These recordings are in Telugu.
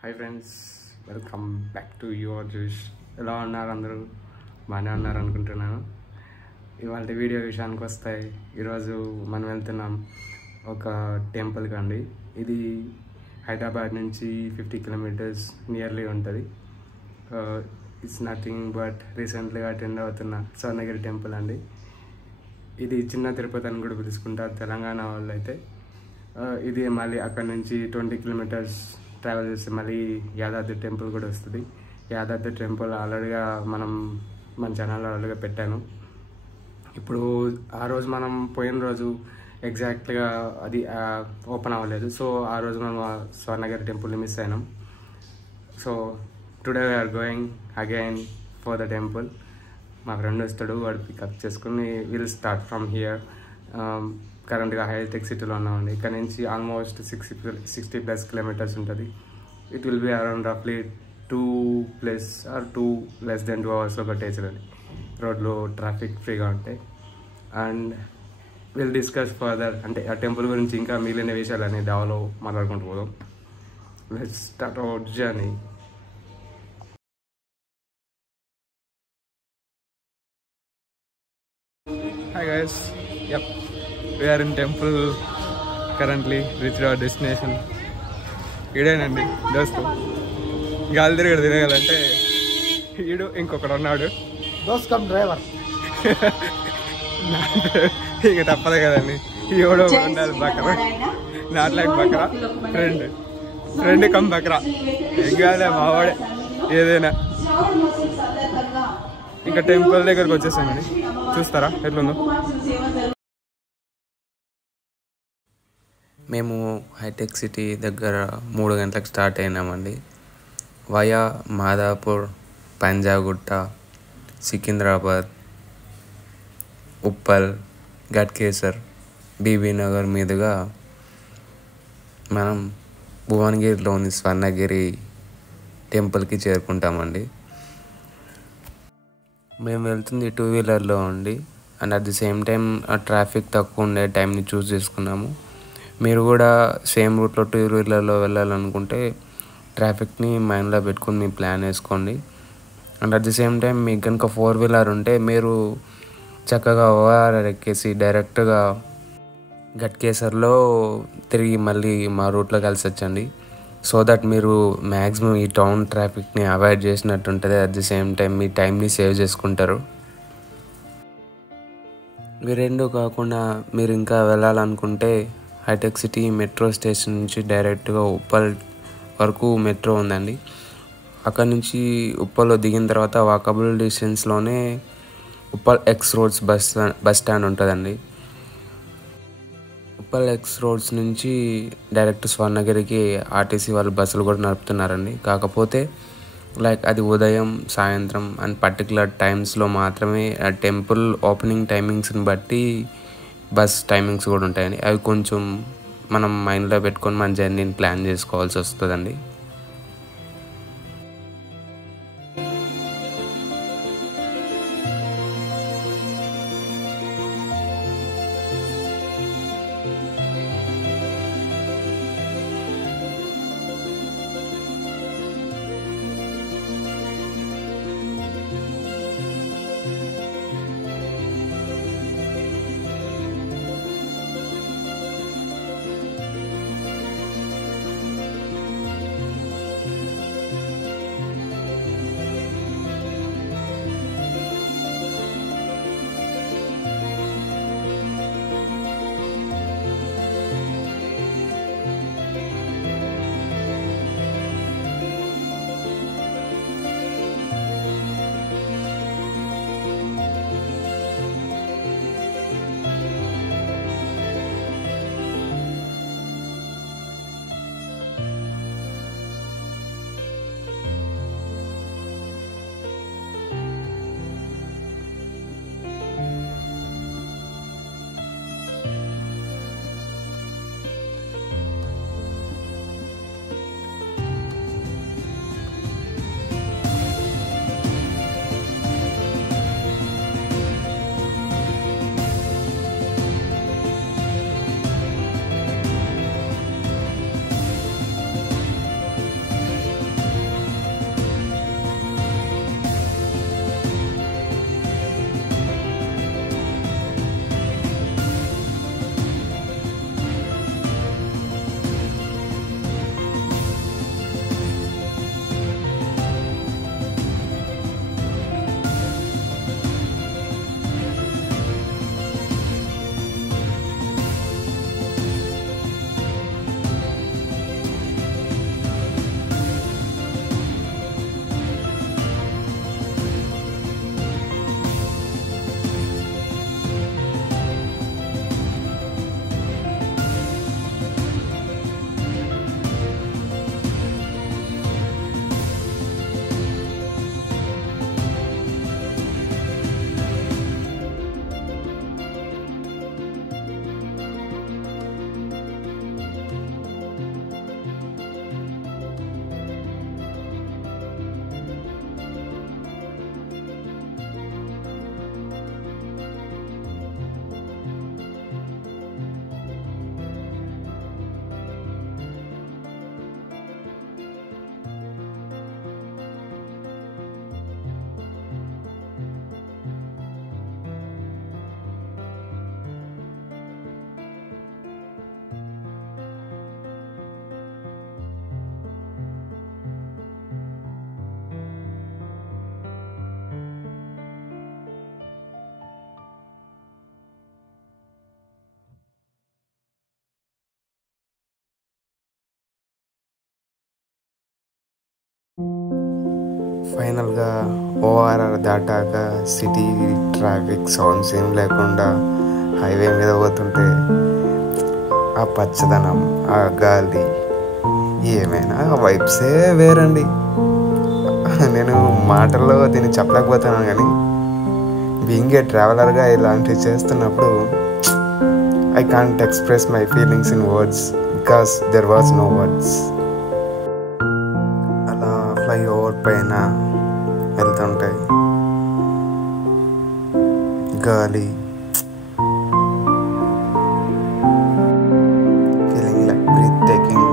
Hi friends, welcome back to your juice. ఎలా ఉన్నారు అందరూ? బాగానే ఉన్నారు అనుకుంటున్నాను. ఇవాళ వీడియో విషయానికి వస్తే ఈరోజు మనం వెళ్తున్నాం ఒక టెంపుల్కి అండి. ఇది హైదరాబాద్ నుంచి 50 కిలోమీటర్స్ నియర్లీ ఉంటుంది. ఇట్స్ నథింగ్ బట్ రీసెంట్లీగా అటెండ్ అవుతున్న స్వర్ణగిరి టెంపుల్ అండి. ఇది చిన్న తిరుపతి అని కూడా పిలుచుకుంటారు తెలంగాణ వాళ్ళు అయితే. ఇది మళ్ళీ అక్కడ నుంచి 20 కిలోమీటర్స్ ట్రావెల్ చేస్తే మళ్ళీ యాదాద్రి టెంపుల్ కూడా వస్తుంది. యాదాద్రి టెంపుల్ ఆల్రెడీగా మన ఛానల్లో ఆల్రెడీగా పెట్టాను. ఇప్పుడు ఆ రోజు మనం పోయిన రోజు ఎగ్జాక్ట్గా అది ఓపెన్ అవ్వలేదు. సో ఆ రోజు మనం స్వర్ణగిరి టెంపుల్ని మిస్ అయినాం. So today we are going again for the temple. మా ఫ్రెండ్ వస్తాడు, వాడు పికప్ చేసుకుని విల్ స్టార్ట్ ఫ్రమ్ హియర్. కరెంట్గా హైటెక్ సిటీలో ఉన్నామండి. ఇక్కడ నుంచి ఆల్మోస్ట్ 60+ కిలోమీటర్స్ ఉంటుంది. ఇట్ విల్ బి అరౌండ్ రఫ్లీ 2 less than 2 hours కొట్టేసారండి. రోడ్లో ట్రాఫిక్ ఫ్రీగా ఉంటాయి. అండ్ విల్ డిస్కస్ ఫర్దర్, అంటే ఆ టెంపుల్ గురించి ఇంకా మిగిలిన విషయాలని దావలో మాట్లాడుకుంటూ పోదాం. Let's start our journey. Hi guys, yep, we are in temple currently, reached our destination. ఈడేనండి దోస్తు. గాలి తిరిగి తిరగాలంటే ఈడు ఇంకొకడు ఉన్నాడు, దోస్త్ కమ్ డ్రైవర్. ఇక తప్పదు కదండి, ఈవిడ ఉండాలి బకరా, నాట్ లైక్ బకరా, ఫ్రెండ్ కమ్ బకరా. ఏం కాలే మావాడే ఏదైనా. ఇంకా టెంపుల్ దగ్గరకు వచ్చేసామండి, చూస్తారా ఎట్లుందో. మేము హైటెక్ సిటీ దగ్గర 3 గంటలకు స్టార్ట్ అయినామండి. వయా మాదాపూర్, పంజాగుట్ట, సికింద్రాబాద్, ఉప్పల్, గట్కేసర్, బీబీ నగర్ మీదుగా మనం భువనగిరిలోని స్వర్ణగిరి టెంపుల్కి చేరుకుంటామండి. మేము వెళ్తుంది 2 వీలర్లో అండి. And at the same time traffic తక్కువ ఉండే టైంని చూస్ చేసుకున్నాము. మీరు కూడా సేమ్ రూట్లో 2 వీలర్లో వెళ్ళాలనుకుంటే ట్రాఫిక్ని మైండ్లో పెట్టుకుని మీ ప్లాన్ వేసుకోండి. And at the same time మీకు కనుక 4 వీలర్ ఉంటే మీరు చక్కగా ఓఆర్ఆర్ ఎక్కేసి డైరెక్ట్గా గట్కేసర్లో తిరిగి మళ్ళీ మా రూట్లో కలిసి వచ్చండి. సో దట్ మీరు మ్యాక్సిమం ఈ టౌన్ ట్రాఫిక్ని అవాయిడ్ చేసినట్టు ఉంటుంది. అట్ ది సేమ్ టైం మీ టైంని సేవ్ చేసుకుంటారు. ఇవి రెండు కాకుండా మీరు ఇంకా వెళ్ళాలనుకుంటే హైటెక్ సిటీ మెట్రో స్టేషన్ నుంచి డైరెక్ట్గా ఉప్పల్ వరకు మెట్రో ఉందండి. అక్కడ నుంచి ఉప్పల్లో దిగిన తర్వాత వాకబుల్ డిస్టెన్స్లోనే Uppal X roads bus stand ఉంటుందండి. ఉప్పల్ ఎక్స్ రోడ్స్ నుంచి డైరెక్ట్ స్వర్ణగిరికి ఆర్టీసీ వాళ్ళు బస్సులు కూడా నడుపుతున్నారండి. కాకపోతే లైక్ అది ఉదయం, సాయంత్రం అండ్ పర్టికులర్ టైమ్స్లో మాత్రమే ఆ టెంపుల్ ఓపెనింగ్ టైమింగ్స్ని బట్టి బస్ టైమింగ్స్ కూడా ఉంటాయండి. అవి కొంచెం మనం మైండ్లో పెట్టుకొని మన జర్నీని ప్లాన్ చేసుకోవాల్సి వస్తుందండి. ఫైనల్గా ఓఆర్ఆర్ దాటాక సిటీ ట్రాఫిక్ సౌండ్స్ ఏం లేకుండా హైవే మీద పోతుంటే ఆ పచ్చదనం, ఆ గాలి, ఏమైనా వైబ్సే వేరండి. నేను మాటల్లో దీన్ని చెప్పలేకపోతున్నాను, కానీ బీయింగ్ ఏ ట్రావెలర్గా ఇలాంటివి చేస్తున్నప్పుడు I can't express my feelings in words because there was no words. అలా ఫ్లైఓవర్ పైన వెళ్తుంటాయి గాలి, feeling like breath taking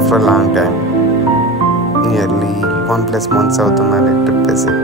after long time. Nearly 1+ months అవుతుందండి ట్రిప్ వేసి.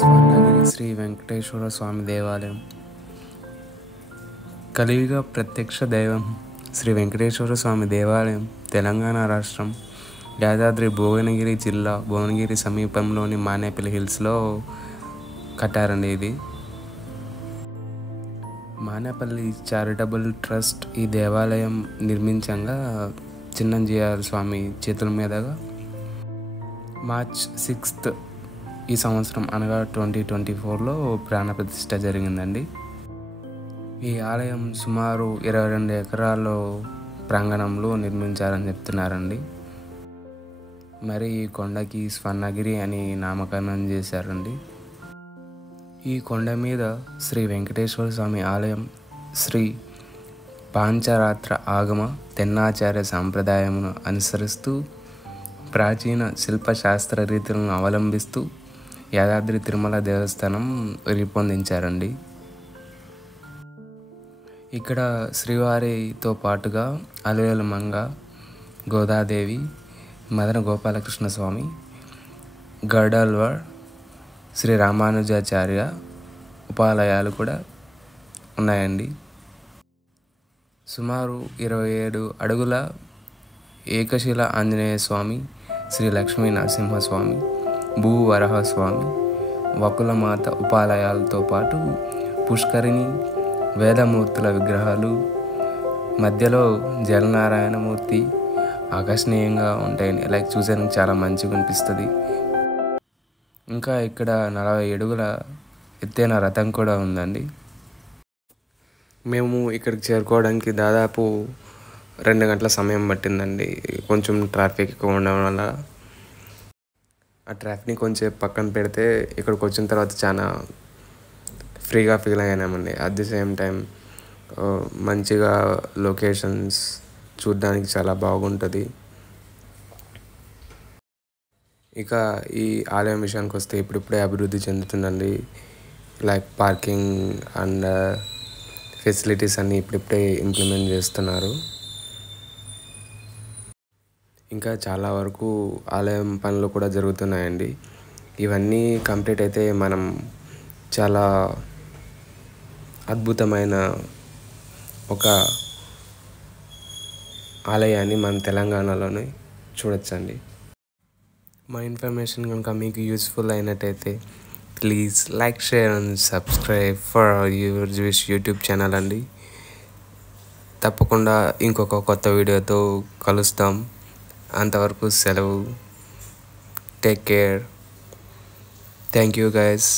స్వర్ణగిరి శ్రీ వెంకటేశ్వర స్వామి దేవాలయం. కలియుగ ప్రత్యక్ష దైవం శ్రీ వెంకటేశ్వర స్వామి దేవాలయం తెలంగాణ రాష్ట్రం యాదాద్రి భువనగిరి జిల్లా భువనగిరి సమీపంలోని మానేపల్లి హిల్స్లో కట్టారండి. ఇది మానేపల్లి చారిటబుల్ ట్రస్ట్ ఈ దేవాలయం నిర్మించగా చిన్నంజీఆర్ స్వామి చేతుల మీదుగా March 6th ఈ సంవత్సరం అనగా 2024లో ప్రాణప్రతిష్ఠ జరిగిందండి. ఈ ఆలయం సుమారు 22 ఎకరాల్లో ప్రాంగణంలో నిర్మించారని చెప్తున్నారండి. మరి ఈ కొండకి స్వర్ణగిరి అని నామకరణం చేశారండి. ఈ కొండ మీద శ్రీ వెంకటేశ్వర స్వామి ఆలయం శ్రీ పాంచరాత్ర ఆగమ తెన్నాచార్య సాంప్రదాయమును అనుసరిస్తూ ప్రాచీన శిల్పశాస్త్ర రీతులను అవలంబిస్తూ యాదాద్రి తిరుమల దేవస్థానం రూపొందించారండి. ఇక్కడ శ్రీవారితో పాటుగా అలవేలు మంగ, గోదాదేవి, మదన గోపాలకృష్ణ స్వామి, గర్డాల్వాడ్, శ్రీ రామానుజాచార్య ఉపాలయాలు కూడా ఉన్నాయండి. సుమారు 27 అడుగుల ఏకశిల ఆంజనేయ స్వామి, శ్రీ లక్ష్మీ నరసింహస్వామి, భూవరహస్వామి, వకులమాత ఉపాలయాలతో పాటు పుష్కరిణి, వేదమూర్తుల విగ్రహాలు, మధ్యలో జలనారాయణమూర్తి ఆకర్షణీయంగా ఉంటాయి. లైక్ చూసేందుకు చాలా మంచిగా అనిపిస్తుంది. ఇంకా ఇక్కడ 40 అడుగుల ఎత్తైన రథం కూడా ఉందండి. మేము ఇక్కడికి చేరుకోవడానికి దాదాపు 2 గంటల సమయం పట్టిందండి. కొంచెం ట్రాఫిక్ ఎక్కువ ఉండడం వల్ల ఆ ట్రాఫిక్ని కొంచెం పక్కన పెడితే ఇక్కడికి వచ్చిన తర్వాత చాలా ఫ్రీగా ఫీల్ అయ్యామండి. అట్ ది సేమ్ టైం మంచిగా లొకేషన్స్ చూడడానికి చాలా బాగుంటుంది. ఇక ఈ ఆలయం విషయానికి వస్తే ఇప్పుడిప్పుడే అభివృద్ధి చెందుతుందండి. లైక్ పార్కింగ్ అండ్ ఫెసిలిటీస్ అన్నీ ఇప్పుడిప్పుడే ఇంప్లిమెంట్ చేస్తున్నారు. ఇంకా చాలా వరకు ఆలయం పనులు కూడా జరుగుతున్నాయండి. ఇవన్నీ కంప్లీట్ అయితే మనం చాలా అద్భుతమైన ఒక ఆలయాన్ని మన తెలంగాణలోనే చూడొచ్చండి. మా ఇన్ఫర్మేషన్ కనుక మీకు యూస్ఫుల్ అయినట్టయితే please like, share and subscribe for your Jewish YouTube channel అండి. తప్పకుండా ఇంకొక కొత్త వీడియోతో కలుస్తాం. అంతవరకు సెలవు. Take care. Thank you guys.